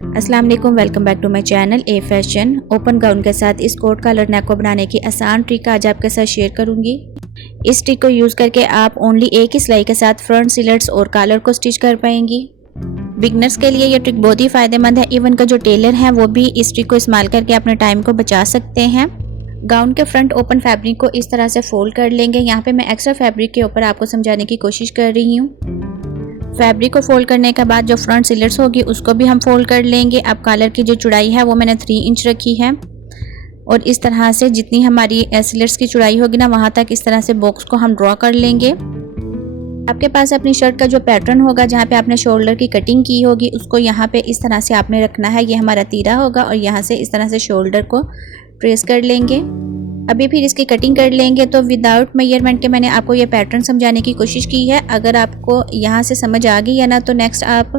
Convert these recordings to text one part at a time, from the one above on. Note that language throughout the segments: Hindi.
अस्सलाम वालेकुम, welcome back to my channel a fashion. Open gown के साथ इस कोट कॉलर नेक को बनाने की आसान ट्रिक आज आपके साथ शेयर करूंगी। इस ट्रिक को यूज़ करके आप ओनली एक ही सिलाई के साथ फ्रंट सिलट्स और कॉलर को स्टिच कर पाएंगी। बिगनर्स के लिए ये ट्रिक बहुत ही फ़ायदेमंद है। इवन का जो टेलर हैं वो भी इस ट्रिक को इस्तेमाल करके अपने टाइम को बचा सकते हैं। गाउन के फ्रंट ओपन फैब्रिक को इस तरह से फोल्ड कर लेंगे। यहाँ पे मैं एक्स्ट्रा फैब्रिक के ऊपर आपको समझाने की कोशिश कर रही हूँ। फैब्रिक को फोल्ड करने के बाद जो फ्रंट सिलट्स होगी उसको भी हम फोल्ड कर लेंगे। अब कॉलर की जो चौड़ाई है वो मैंने 3 इंच रखी है और इस तरह से जितनी हमारी सिलट्स की चौड़ाई होगी ना वहाँ तक इस तरह से बॉक्स को हम ड्रॉ कर लेंगे। आपके पास अपनी शर्ट का जो पैटर्न होगा जहाँ पे आपने शोल्डर की कटिंग की होगी उसको यहाँ पे इस तरह से आपने रखना है। ये हमारा तीरा होगा और यहाँ से इस तरह से शोल्डर को ट्रेस कर लेंगे। अभी फिर इसकी कटिंग कर लेंगे। तो विदाउट मेजरमेंट के मैंने आपको ये पैटर्न समझाने की कोशिश की है। अगर आपको यहाँ से समझ आ गई है ना तो नेक्स्ट आप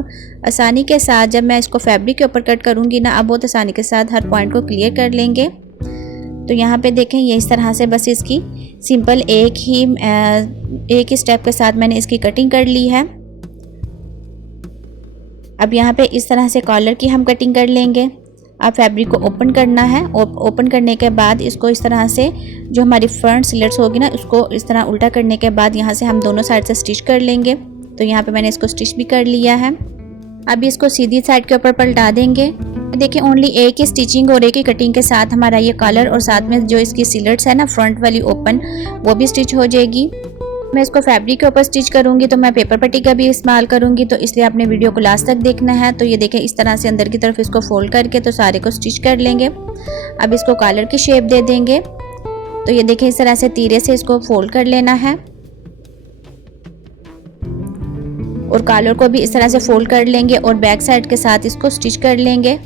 आसानी के साथ जब मैं इसको फैब्रिक के ऊपर कट करूँगी ना आप बहुत आसानी के साथ हर पॉइंट को क्लियर कर लेंगे। तो यहाँ पे देखें ये इस तरह से बस इसकी सिंपल एक ही स्टेप के साथ मैंने इसकी कटिंग कर ली है। अब यहाँ पे इस तरह से कॉलर की हम कटिंग कर लेंगे। आप फैब्रिक को ओपन करना है और ओपन करने के बाद इसको इस तरह से जो हमारी फ्रंट सिलट्स होगी ना उसको इस तरह उल्टा करने के बाद यहाँ से हम दोनों साइड से स्टिच कर लेंगे। तो यहाँ पे मैंने इसको स्टिच भी कर लिया है। अभी इसको सीधी साइड के ऊपर पलटा देंगे। देखिए ओनली एक ही स्टिचिंग और एक ही कटिंग के साथ हमारा ये कॉलर और साथ में जो इसकी सिलट्स है ना फ्रंट वाली ओपन वो भी स्टिच हो जाएगी। मैं इसको फैब्रिक के ऊपर स्टिच करूंगी तो मैं पेपर पट्टी का भी इस्तेमाल करूंगी, तो इसलिए आपने वीडियो को लास्ट तक देखना है। तो ये देखें इस तरह से अंदर की तरफ इसको फोल्ड करके तो सारे को स्टिच कर लेंगे। अब इसको कॉलर की शेप दे देंगे। तो ये देखें इस तरह से तीरे से इसको फोल्ड कर लेना है और कॉलर को भी इस तरह से फोल्ड कर लेंगे और बैक साइड के साथ इसको स्टिच कर लेंगे।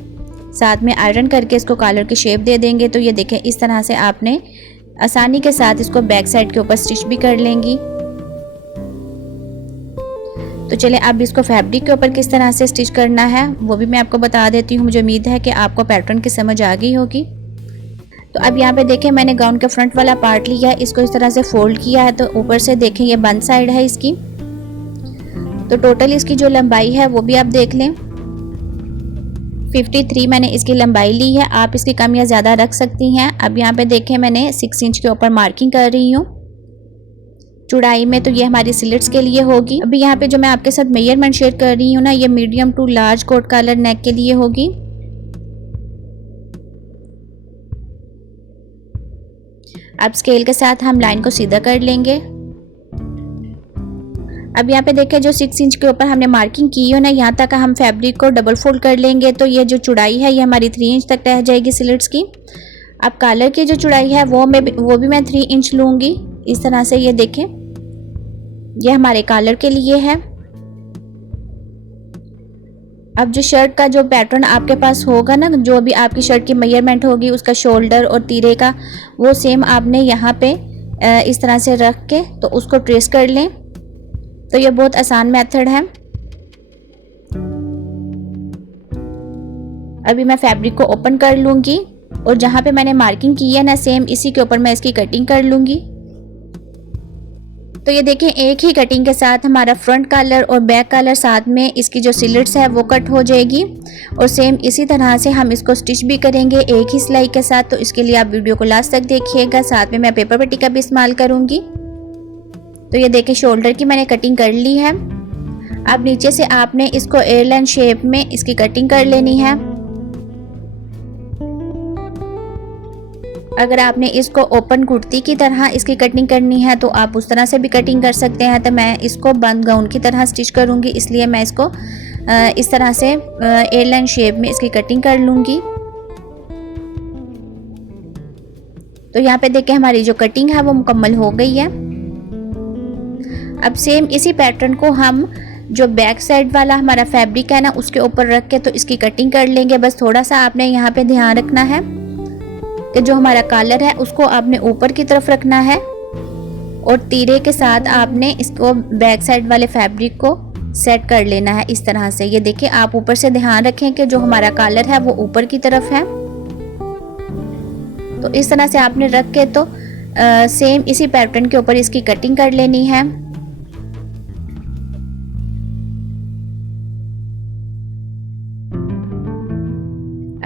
साथ में आयरन करके इसको कॉलर की शेप दे देंगे। तो ये देखें इस तरह से आपने आसानी के साथ इसको बैक साइड के ऊपर स्टिच भी कर लेंगी। तो चले अब इसको फैब्रिक के ऊपर किस तरह से स्टिच करना है वो भी मैं आपको बता देती हूँ। मुझे उम्मीद है कि आपको पैटर्न की समझ आ गई होगी। तो अब यहाँ पे देखें मैंने गाउन के फ्रंट वाला पार्ट लिया है, इसको इस तरह से फोल्ड किया है। तो ऊपर से देखें ये बंद साइड है इसकी। तो टोटल इसकी जो लंबाई है वो भी आप देख लें 53 मैंने इसकी लंबाई ली है। आप इसकी कम या ज़्यादा रख सकती हैं। अब यहाँ पे देखें मैंने 6 इंच के ऊपर मार्किंग कर रही हूँ चौड़ाई में। तो ये हमारी सिलट्स के लिए होगी। अभी यहाँ पे जो मैं आपके साथ मेजरमेंट शेयर कर रही हूँ ना ये medium to large coat collar neck के लिए होगी। अब स्केल के साथ हम लाइन को सीधा कर लेंगे। अब यहाँ पे देखें जो 6 इंच के ऊपर हमने मार्किंग की है ना यहाँ तक हम फैब्रिक को डबल फोल्ड कर लेंगे। तो ये जो चौड़ाई है ये हमारी 3 इंच तक रह जाएगी सिलट्स की। अब कॉलर की जो चौड़ाई है वो भी मैं 3 इंच लूँगी इस तरह से। ये देखें ये हमारे कॉलर के लिए है। अब जो शर्ट का जो पैटर्न आपके पास होगा ना जो भी आपकी शर्ट की मेजरमेंट होगी उसका शोल्डर और तीरे का वो सेम आपने यहाँ पे इस तरह से रख के तो उसको ट्रेस कर लें। तो ये बहुत आसान मेथड है। अभी मैं फैब्रिक को ओपन कर लूँगी और जहाँ पे मैंने मार्किंग की है ना सेम इसी के ऊपर मैं इसकी कटिंग कर लूँगी। तो ये देखें एक ही कटिंग के साथ हमारा फ्रंट कॉलर और बैक कॉलर साथ में इसकी जो सिलट्स है वो कट हो जाएगी और सेम इसी तरह से हम इसको स्टिच भी करेंगे एक ही सिलाई के साथ। तो इसके लिए आप वीडियो को लास्ट तक देखिएगा। साथ में मैं पेपर पट्टी का भी इस्तेमाल करूँगी। तो ये देखें शोल्डर की मैंने कटिंग कर ली है। अब नीचे से आपने इसको एयरलाइन शेप में इसकी कटिंग कर लेनी है। अगर आपने इसको ओपन कुर्ती की तरह इसकी कटिंग करनी है तो आप उस तरह से भी कटिंग कर सकते हैं। तो मैं इसको बंद गाउन की तरह स्टिच करूंगी इसलिए मैं इसको इस तरह से एयरलाइन शेप में इसकी कटिंग कर लूँगी। तो यहाँ पे देखें हमारी जो कटिंग है वो मुकम्मल हो गई है। अब सेम इसी पैटर्न को हम जो बैक साइड वाला हमारा फैब्रिक है ना उसके ऊपर रख के तो इसकी कटिंग कर लेंगे। बस थोड़ा सा आपने यहाँ पे ध्यान रखना है कि जो हमारा कॉलर है उसको आपने ऊपर की तरफ रखना है और तीरे के साथ आपने इसको बैक साइड वाले फैब्रिक को सेट कर लेना है इस तरह से। ये देखिए आप ऊपर से ध्यान रखें कि जो हमारा कॉलर है वो ऊपर की तरफ है। तो इस तरह से आपने रख के तो सेम इसी पैटर्न के ऊपर इसकी कटिंग कर लेनी है।